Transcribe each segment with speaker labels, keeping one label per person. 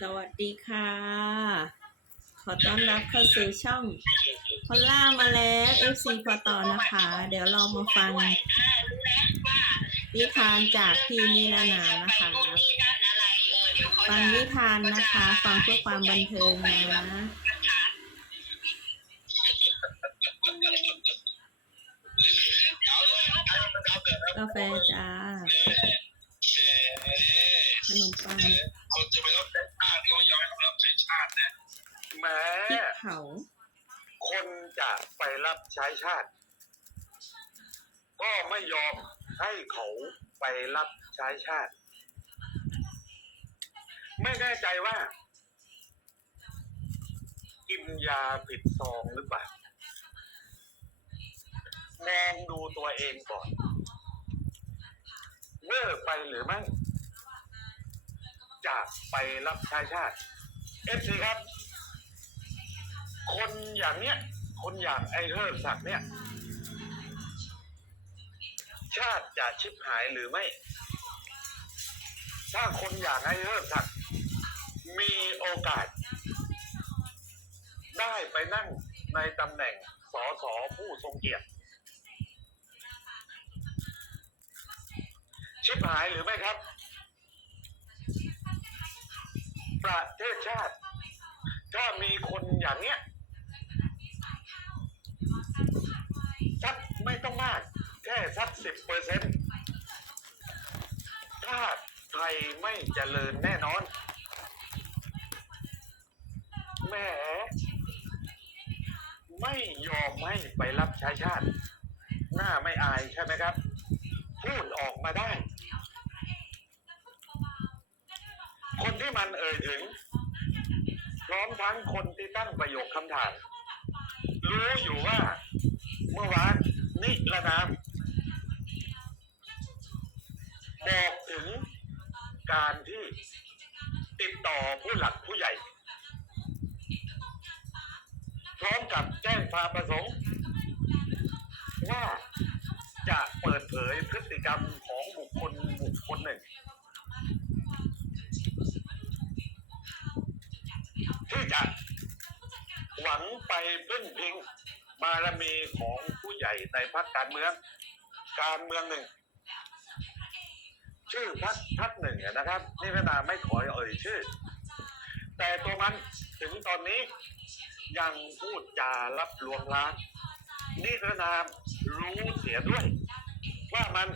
Speaker 1: สวัสดีค่ะ ขอต้อนรับเข้าสู่ช่องพอล่ามาแล้ว FC พอต่อนะคะ เดี๋ยวเรามาฟังนิทานจากพี่นิรนานะคะ ฟังนิทานนะคะ ฟังเพื่อความบันเทิงนะกาแฟจ้า
Speaker 2: รับใช้ชาติ ก็
Speaker 3: ไม่ยอมให้เขาไปรับใช้ชาติ ไม่แน่ใจว่า กินยาผิดซองหรือเปล่ามองดูตัวเองก่อนเมื่อไปหรือไม่จะไปรับใช้ชาติเอฟซีครับ คนอย่างเนี้ย คนอย่างไอ้เฮิร์ศักดิ์เนี่ย ชาติจะชิบหายหรือไม่ ถ้าคนอย่างไอ้เฮิร์ศักดิ์มีโอกาส ได้ไปนั่งในตำแหน่งสอสอผู้ทรงเกียรติชิบหายหรือไม่ครับ ประเทศชาติ ถ้ามีคนอย่างเนี้ย สักไม่ต้องมาก แค่สักสิบเปอร์เซ็นต์ชาไทยไม่เจริญแน่นอนแหมไม่ยอมให้ไปรับใช้ชาติ หน้าไม่อายใช่ไหมครับ พูดออกมาได้ คนที่มันเอ่ยถึง พร้อมทั้งคนที่ตั้งประโยคคำถามรู้อยู่ว่า เมื่อวานนิรนามบอกถึงการที่ติดต่อผู้หลักผู้ใหญ่ พร้อมกับแจ้งความประสงค์ ว่าจะเปิดเผยพฤติกรรมของบุคคลบุคคลหนึ่ง ที่จะหวังไปพึ่งพิง บารมีของผู้ใหญ่ในพรรคการเมือง การเมืองหนึ่ง ชื่อพรรคพรรคหนึ่งนะครับ นี่พนาไม่ขอเอ่ยชื่อ แต่ตัวมันถึงตอนนี้ยังพูดจารับลวงล้านนี่พนามรู้เสียด้วย ว่ามัน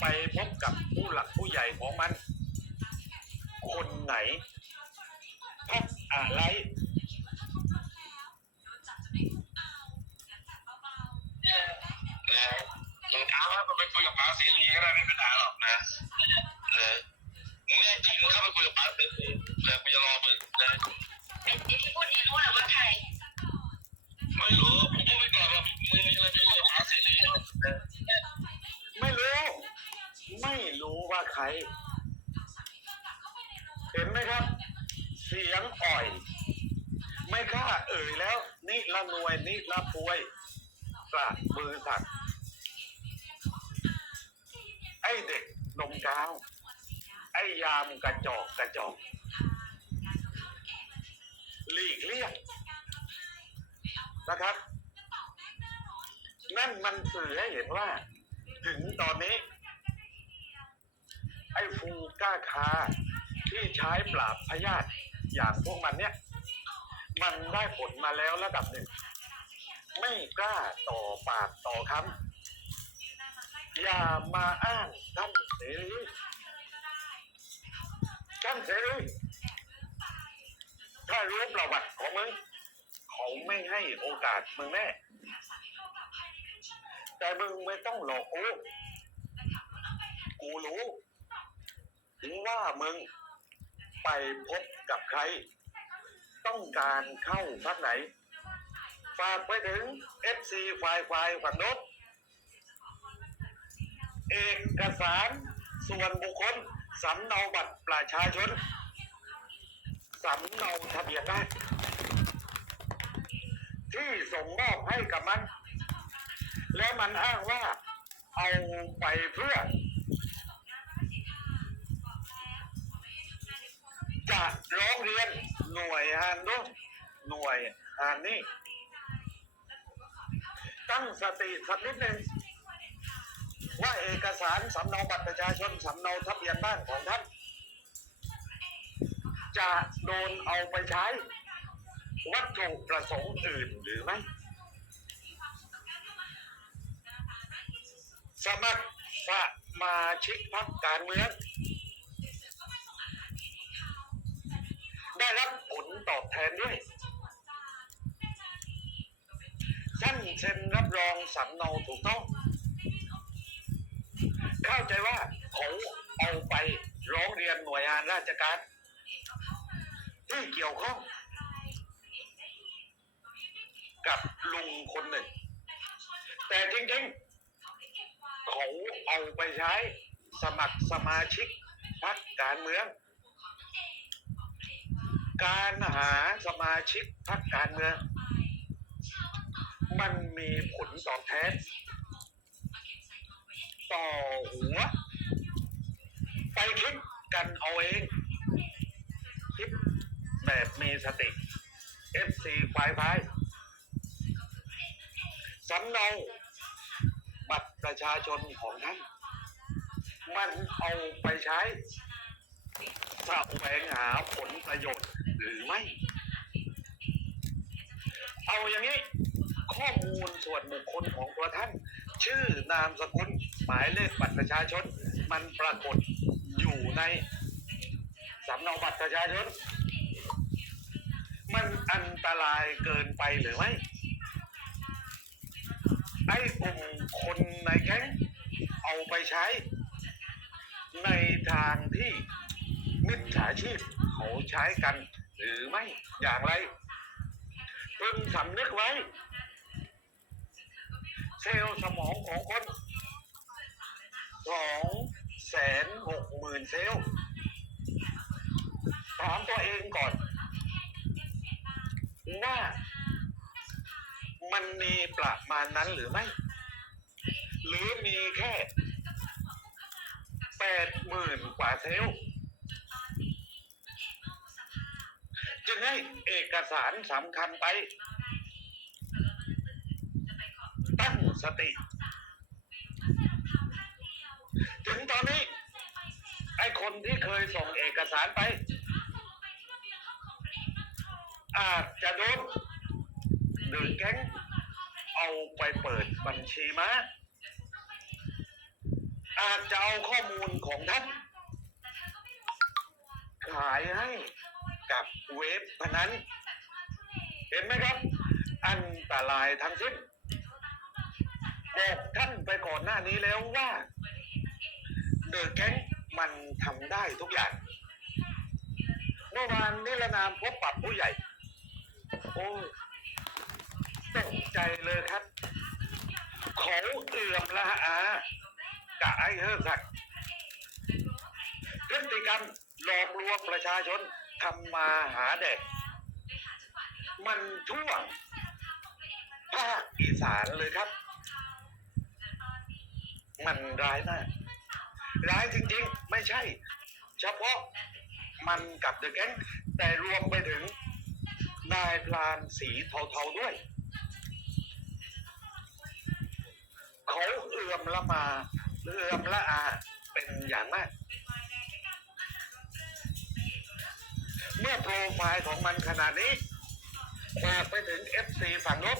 Speaker 3: ไปพบกับผู้หลักผู้ใหญ่ของมัน คนไหนพบอะไร
Speaker 2: แล้ว รองเท้าไปคุยกับป๋าเสรีก็ได้ไม่เป็นปัญหาหรอกนะเออมึงแน่จริงมึงเข้าไปคุยกับป๋าเสรีเลยกูจะรอมึงนะ
Speaker 4: ไอ้ที่พูดนี้รู้หรอว่าใคร
Speaker 2: ไม่รู้ผมพูดไปก่อนว่ามึงมีอะไรไปคุยกับป๋าเสรีเนอะ
Speaker 3: ไม่รู้ ไม่รู้ว่าใคร เห็นไหมครับ เสียงอ่อย ไม่กล้าเอ่ยแล้ว นี่ละนวยนี่ละพวยกระมือสั่น ไอ้เด็กนมกาว ไอ้ยามกระจอกกระจอกหลีกเลี่ยงนะครับ นั่นมันสื่อให้เห็นว่า ถึงตอนนี้ ไอ้ฟูกล้าคา ที่ใช้ปราบพยาธิอย่างพวกมันเนี่ย มันได้ผลมาแล้วระดับหนึ่ง ไม่กล้าต่อปากต่อคำ อย่ามาอ้างท่านเสรีท่านเสรีถ้ารู้ประวัติของมึงเขาไม่ให้โอกาสมึงแน่แต่มึงไม่ต้องหลอกกูกูรู้ว่ามึงไปพบกับใคร ต้องการเข้าพักไหน ฝากไปถึง FC ฝ่ายฝ่ายฝั่งโน้น เอกสาร ส่วนบุคคลสำเนาบัตรประชาชนสำเนาทะเบียนบ้านที่ส่งมอบให้กับมัน และมันอ้างว่าเอาไปเพื่อ จะร้องเรียนหน่วยงานนู้หน่วยงานนี้ตั้งสติสักนิดหนึ่ง ว่าเอกสารสำเนาบัตรประชาชนสำเนาทะเบียนบ้านของท่าน จะโดนเอาไปใช้ วัตถุประสงค์อื่นหรือไม่ สมัครสมาชิกพรรคการเมืองได้รับผลตอบแทนด้วยท่านเซ็นรับรองสำเนาถูกต้อง เข้าใจว่าเขาเอาไปร้องเรียนหน่วยงานราชการที่เกี่ยวข้อง กับลุงคนหนึ่ง แต่จริงๆ เขาเอาไปใช้สมัครสมาชิกพรรคการเมือง การหาสมาชิกพรรคการเมือง มันมีผลตอบแทน ต่อหัว ไปคิดกันเอาเอง คิดแบบมีสติ FC ไฟไฟสำเนาบัตรประชาชนของท่าน มันเอาไปใช้แสวงหาผลประโยชน์หรือไม่ เอาอย่างนี้ ข้อมูลส่วนบุคคลของตัวท่าน ชื่อนามสกุลหมายเลขบัตรประชาชน มันปรากฏอยู่ในสำเนาบัตรประชาชน มันอันตรายเกินไปหรือไม่ไอ้กลุ่มคนในแก๊งเอาไปใช้ ในทางที่มิจฉาชีพเขาใช้กัน หรือไม่อย่างไรพึงสำนึกไว้ เซลล์สมองของคนสองแสนหกหมื่นเซลล์ถามตัวเองก่อนว่ามันมีประมาณนั้นหรือไม่ หรือมีแค่แปดหมื่นกว่าเซลล์จึงให้เอกสารสำคัญไป ตั้ง สติ ถึงตอนนี้ ไอ้คนที่เคยส่งเอกสารไปอาจจะโดนหรือแก๊งเอาไปเปิดบัญชีมา อาจจะเอาข้อมูลของท่าน ขายให้กับเว็บพนันเห็นไหมครับ อันตรายทั้งสิ้น บอกท่านไปก่อนหน้านี้แล้วว่าเดอะแก๊งมันทำได้ทุกอย่าง เมื่อวานนิรนามพบปรับผู้ใหญ่ โอ้ยตกใจเลยครับ เขาเอื่อมละอากับไอ้เฮอร์สักพฤติกรรมหลอกลวงประชาชนทำมาหาเด็ก มันทั่วภาคอีสานเลยครับ มันร้ายมากร้ายจริงๆ ไม่ใช่ เฉพาะมันกับเดอะแก๊งแต่รวมไปถึงนายพลานสีเทาๆด้วย เขาเอื่อมละมาเอื่อมละอาเป็นอย่างมาก เมื่อโปรไฟล์ของมันขนาดนี้ฝากไปถึง FC ฝั่งลบ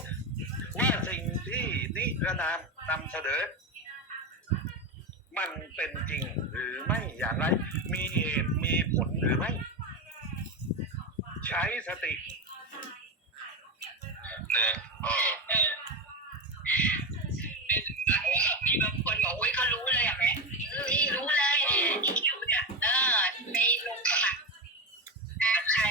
Speaker 3: ว่าสิ่งที่นิรนามนำเสนอ มันเป็นจริงหรือไม่อย่างไร มีเหตุมีผลหรือไม่ ใช้สติ
Speaker 2: เนะมีบางคนบอกว่าเขารู้เลยอะแม่รู้เลยเนี่อยู่เนี่ยเออไปลงสมัครใคร